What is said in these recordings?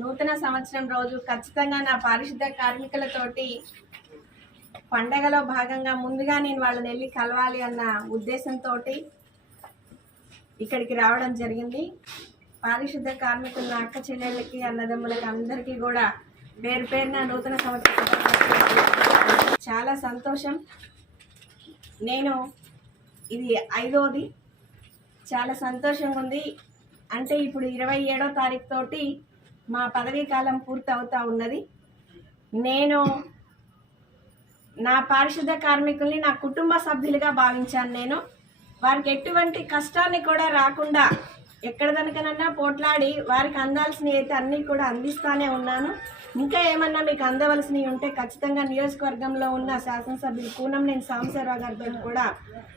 నూతన సంవత్సరం రోజు ఖచ్చితంగా నా పారిశుద్ధ కార్మికులతోటి పండగలో భాగంగా ముందుగా నేను వాళ్ళని వెళ్ళి కలవాలి అన్న ఉద్దేశంతో ఇక్కడికి రావడం జరిగింది. పారిశుద్ధ కార్మికుల అక్క చెల్లెళ్ళకి అన్నదమ్ములకి అందరికీ కూడా పేరు పేరున నూతన సంవత్సరం చాలా సంతోషం. నేను ఇది ఐదోది. చాలా సంతోషంగా ఉంది. అంటే ఇప్పుడు ఇరవై ఏడో తారీఖు తోటి మా పదవీ కాలం పూర్తి అవుతా ఉన్నది. నేను నా పారిశుద్ధ కార్మికుల్ని నా కుటుంబ సభ్యులుగా భావించాను నేను. వారికి ఎటువంటి కష్టాన్ని కూడా రాకుండా ఎక్కడ దనకనన్నా పోట్లాడి వారికి అందాల్సినవి అయితే అన్నీ కూడా అందిస్తానే ఉన్నాను. ఇంకా ఏమన్నా మీకు అందవలసినవి ఉంటే ఖచ్చితంగా నియోజకవర్గంలో ఉన్న శాసనసభ్యులు కూనం నేను సాంబశివరావు గారితో కూడా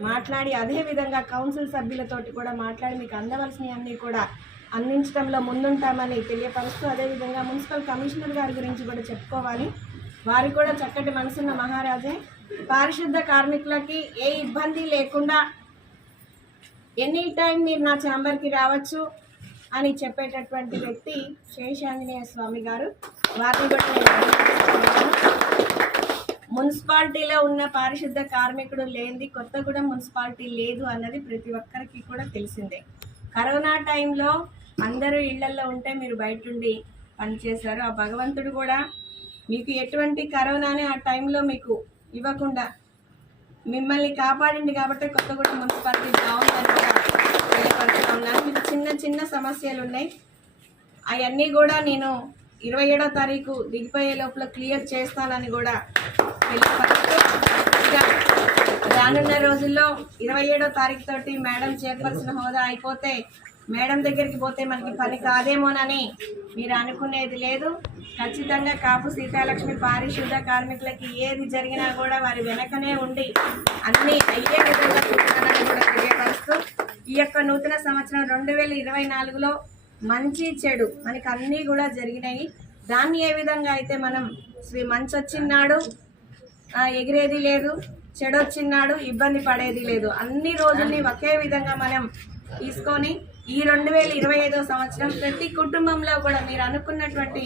మాట్లాడి అదేవిధంగా కౌన్సిల్ సభ్యులతోటి కూడా మాట్లాడి మీకు అందవలసినవి అన్నీ కూడా అందించడంలో ముందుంటామని తెలియపరుస్తూ అదేవిధంగా మున్సిపల్ కమిషనర్ గారి గురించి కూడా చెప్పుకోవాలి. వారు కూడా చక్కటి మనసున్న మహారాజే. పారిశుద్ధ కార్మికులకి ఏ ఇబ్బంది లేకుండా ఎనీ టైం మీరు నా ఛాంబర్కి రావచ్చు అని చెప్పేటటువంటి వ్యక్తి శేషాంజనేయ స్వామి గారు. వారిని కూడా మున్సిపాలిటీలో ఉన్న పారిశుద్ధ కార్మికుడు లేనిది కొత్తగూడెం మున్సిపాలిటీ లేదు అన్నది ప్రతి ఒక్కరికి కూడా తెలిసిందే. కరోనా టైంలో అందరూ ఇళ్ళల్లో ఉంటే మీరు బయట ఉండి పనిచేశారు ఆ భగవంతుడు కూడా మీకు ఎటువంటి కరోనానే ఆ టైంలో మీకు ఇవ్వకుండా మిమ్మల్ని కాపాడింది కాబట్టి కొత్తగూడెం మున్సిపాలిటీ బాగుందని కూడా తెలియపరుస్తూ ఉన్నాను మీకు చిన్న చిన్న సమస్యలు ఉన్నాయి అవన్నీ కూడా నేను ఇరవై ఏడో తారీఖు దిగిపోయే లోపల క్లియర్ చేస్తానని కూడా తెలియపరుస్తూ రానున్న రోజుల్లో ఇరవై ఏడో తారీఖు తోటి మేడం చైర్పర్సన్ హోదా అయిపోతే మేడం దగ్గరికి పోతే మనకి పని కాదేమోనని మీరు అనుకునేది లేదు. ఖచ్చితంగా కాపు సీతాలక్ష్మి పారిశుద్ధ కార్మికులకి ఏది జరిగినా కూడా వారి వెనకనే ఉండి అన్నీ అయ్యే విధంగా చూస్తానని కూడా తెలియపరుస్తూ ఈ యొక్క నూతన సంవత్సరం రెండు వేల ఇరవై నాలుగులో మంచి చెడు మనకి అన్నీ కూడా జరిగినాయి. దాన్ని ఏ విధంగా అయితే మనం శ్రీ మంచి వచ్చినాడు ఎగిరేది లేదు చెడు వచ్చినాడు ఇబ్బంది పడేది లేదు. అన్ని రోజుల్ని ఒకే విధంగా మనం తీసుకొని ఈ రెండు వేల ఇరవై ఐదో సంవత్సరం ప్రతి కుటుంబంలో కూడా మీరు అనుకున్నటువంటి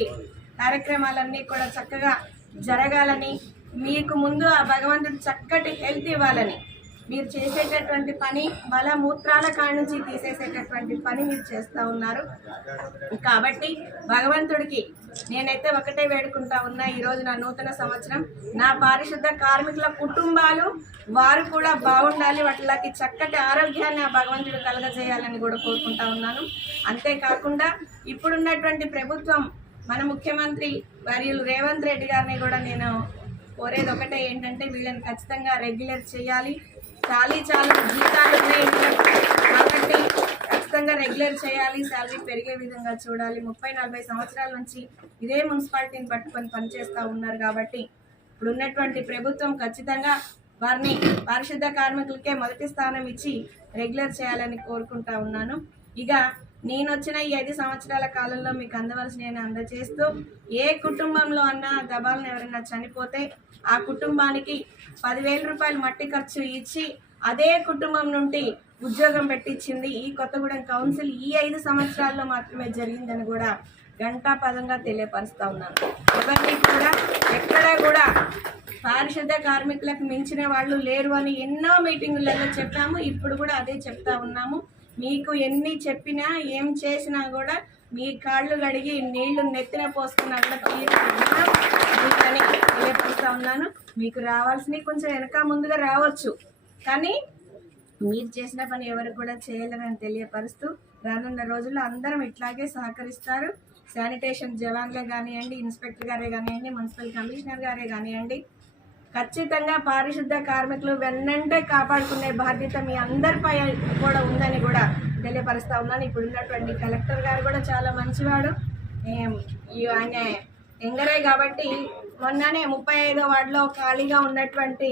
కార్యక్రమాలన్నీ కూడా చక్కగా జరగాలని మీకు ముందు ఆ భగవంతుడు చక్కటి హెల్త్ ఇవ్వాలని మీరు చేసేటటువంటి పని మలమూత్రాల కాడ నుంచి తీసేసేటటువంటి పని మీరు చేస్తూ ఉన్నారు. కాబట్టి భగవంతుడికి నేనైతే ఒకటే వేడుకుంటా ఉన్నా ఈ రోజు నా నూతన సంవత్సరం. నా పారిశుద్ధ కార్మికుల కుటుంబాలు వారు కూడా బాగుండాలి వాటికి చక్కటి ఆరోగ్యాన్ని ఆ భగవంతుడు కలగజేయాలని కూడా కోరుకుంటా ఉన్నాను. అంతేకాకుండా ఇప్పుడున్నటువంటి ప్రభుత్వం మన ముఖ్యమంత్రి మరియు రేవంత్ రెడ్డి గారిని కూడా నేను కోరేది ఒకటే ఏంటంటే వీళ్ళని ఖచ్చితంగా రెగ్యులర్ చేయాలి. చాలీ చాలు జీతాలు ఉన్నాయి. కాబట్టి ఖచ్చితంగా రెగ్యులర్ చేయాలి. శాలరీ పెరిగే విధంగా చూడాలి. ముప్పై నలభై సంవత్సరాల నుంచి ఇదే మున్సిపాలిటీని పట్టుకొని పనిచేస్తూ ఉన్నారు కాబట్టి ఇప్పుడు ఉన్నటువంటి ప్రభుత్వం ఖచ్చితంగా వారిని పారిశుద్ధ కార్మికులకే మొదటి స్థానం ఇచ్చి రెగ్యులర్ చేయాలని కోరుకుంటా ఉన్నాను. ఇక నేను వచ్చిన ఈ ఐదు సంవత్సరాల కాలంలో మీకు అందవలసిన నేను అందజేస్తూ ఏ కుటుంబంలో అన్నా దబాలను ఎవరైనా చనిపోతే ఆ కుటుంబానికి పదివేల రూపాయలు మట్టి ఖర్చు ఇచ్చి అదే కుటుంబం నుండి ఉద్యోగం పెట్టించింది ఈ కొత్తగూడెం కౌన్సిల్ ఈ ఐదు సంవత్సరాల్లో మాత్రమే జరిగిందని కూడా గంటా పదంగా తెలియపరుస్తూ ఉన్నాను. ఎవరిని కూడా ఎక్కడా కూడా పారిశుద్ధ కార్మికులకు మించిన వాళ్ళు లేరు అని ఎన్నో మీటింగులలో చెప్పాము. ఇప్పుడు కూడా అదే చెప్తా ఉన్నాము. మీకు ఎన్ని చెప్పినా ఏం చేసినా కూడా మీ కాళ్ళు కడిగి నీళ్ళు నెత్తిన పోసుకున్నా కూడా తీయకుండా మీకని తెలియపరుస్తా ఉన్నాను. మీకు రావాల్సినవి కొంచెం వెనక ముందుగా రావచ్చు. కానీ మీరు చేసిన పని ఎవరు కూడా చేయలేరని తెలియపరుస్తూ రానున్న రోజుల్లో అందరం ఇట్లాగే సహకరిస్తారు. శానిటేషన్ జవాన్లే కానివ్వండి ఇన్స్పెక్టర్ గారే కానివ్వండి మున్సిపల్ కమిషనర్ గారే కానివ్వండి ఖచ్చితంగా పారిశుద్ధ కార్మికులు వెన్నంటే కాపాడుకునే బాధ్యత మీ అందరిపై కూడా ఉందని కూడా తెలియపరుస్తా ఉన్నాను. ఇప్పుడు ఉన్నటువంటి కలెక్టర్ గారు కూడా చాలా మంచివాడు. ఆయన ఎంగరే కాబట్టి మొన్ననే ముప్పై ఐదో వార్డులో ఖాళీగా ఉన్నటువంటి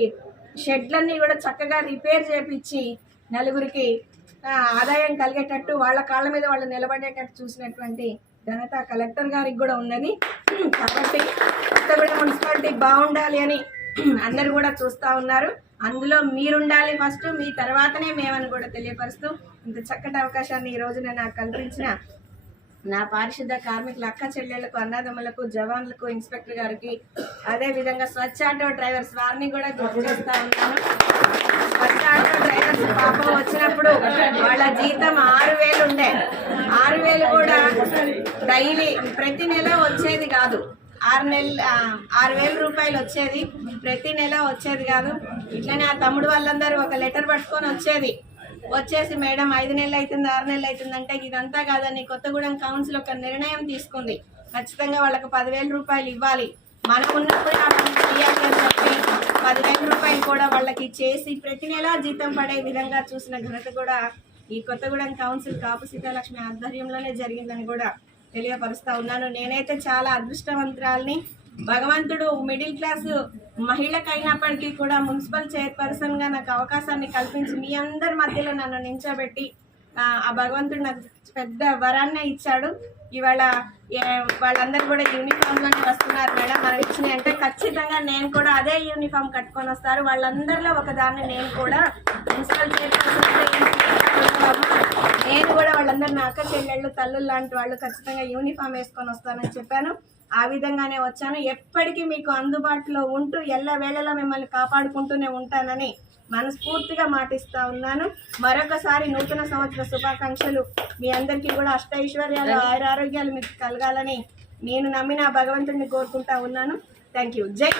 షెడ్లన్నీ కూడా చక్కగా రిపేర్ చేపించి నలుగురికి ఆదాయం కలిగేటట్టు వాళ్ళ కాళ్ళ మీద వాళ్ళు నిలబడేటట్టు చూసినటువంటి ఘనత కలెక్టర్ గారికి కూడా ఉన్నది. కాబట్టి కొత్తగూడెం మున్సిపాలిటీ బాగుండాలి అని అందరు కూడా చూస్తూ ఉన్నారు. అందులో మీరుండాలి ఫస్ట్ మీ తర్వాతనే మేమని కూడా తెలియపరుస్తూ ఇంత చక్కటి అవకాశాన్ని ఈ రోజున నాకు కల్పించిన నా పారిశుద్ధ కార్మికుల అక్క చెల్లెళ్ళకు అన్నదమ్ములకు జవాన్లకు ఇన్స్పెక్టర్ గారికి అదే విధంగా స్వచ్ఛ ఆటో డ్రైవర్స్ వారిని కూడా గుర్తు చేస్తా ఉన్నాను. స్వచ్ఛ ఆటో డ్రైవర్స్ పాపం వచ్చినప్పుడు వాళ్ళ జీతం ఆరు వేలు ఉండే. ఆరు వేలు కూడా డైలీ ప్రతి నెల వచ్చేది కాదు. ఆరు నెలలు ఆరు వేల రూపాయలు వచ్చేది. ప్రతి నెల వచ్చేది కాదు. ఇట్లనే ఆ తమ్ముడు వాళ్ళందరూ ఒక లెటర్ పట్టుకొని వచ్చేది. వచ్చేసి మేడం ఐదు నెలలు అవుతుంది ఆరు నెలలు అవుతుంది అంటే ఇదంతా కాదని కొత్తగూడెం కౌన్సిల్ ఒక నిర్ణయం తీసుకుంది. ఖచ్చితంగా వాళ్ళకి పదివేల రూపాయలు ఇవ్వాలి. మనకున్నప్పుడు చెప్పి పదివేల రూపాయలు కూడా వాళ్ళకి చేసి ప్రతి నెల జీతం పడే విధంగా చూసిన ఘనత కూడా ఈ కొత్తగూడెం కౌన్సిల్ కాపు సీతాలక్ష్మి ఆధ్వర్యంలోనే జరిగిందని కూడా తెలియపరుస్తూ ఉన్నాను. నేనైతే చాలా అదృష్టవంతురాల్ని. భగవంతుడు మిడిల్ క్లాస్ మహిళకైనప్పటికీ కూడా మున్సిపల్ చైర్పర్సన్గా నాకు అవకాశాన్ని కల్పించి మీ అందరి మధ్యలో నన్ను నించోబెట్టి ఆ భగవంతుడు నాకు పెద్ద వరాన్ని ఇచ్చాడు. ఇవాళ వాళ్ళందరూ కూడా యూనిఫామ్లోనే వస్తున్నారు మేడం. మనం ఇచ్చిన అంటే ఖచ్చితంగా నేను కూడా అదే యూనిఫామ్ కట్టుకొని వస్తారు. వాళ్ళందరిలో ఒకదాన్ని నేను కూడా మున్సిపల్ చైర్పర్సన్ నేను కూడా వాళ్ళందరూ నా అక్క చెల్లెళ్ళు తల్లులు లాంటి వాళ్ళు ఖచ్చితంగా యూనిఫామ్ వేసుకొని వస్తానని చెప్పాను. ఆ విధంగానే వచ్చాను. ఎప్పటికీ మీకు అందుబాటులో ఉంటూ ఎల్ల వేళలా మిమ్మల్ని కాపాడుకుంటూనే ఉంటానని మనస్ఫూర్తిగా మాటిస్తా ఉన్నాను. మరొకసారి నూతన సంవత్సర శుభాకాంక్షలు మీ అందరికీ కూడా అష్టైశ్వర్యాలు ఆయురారోగ్యాలు మీకు కలగాలని నేను నమ్మిన భగవంతుడిని కోరుకుంటా ఉన్నాను. థ్యాంక్ యూ జై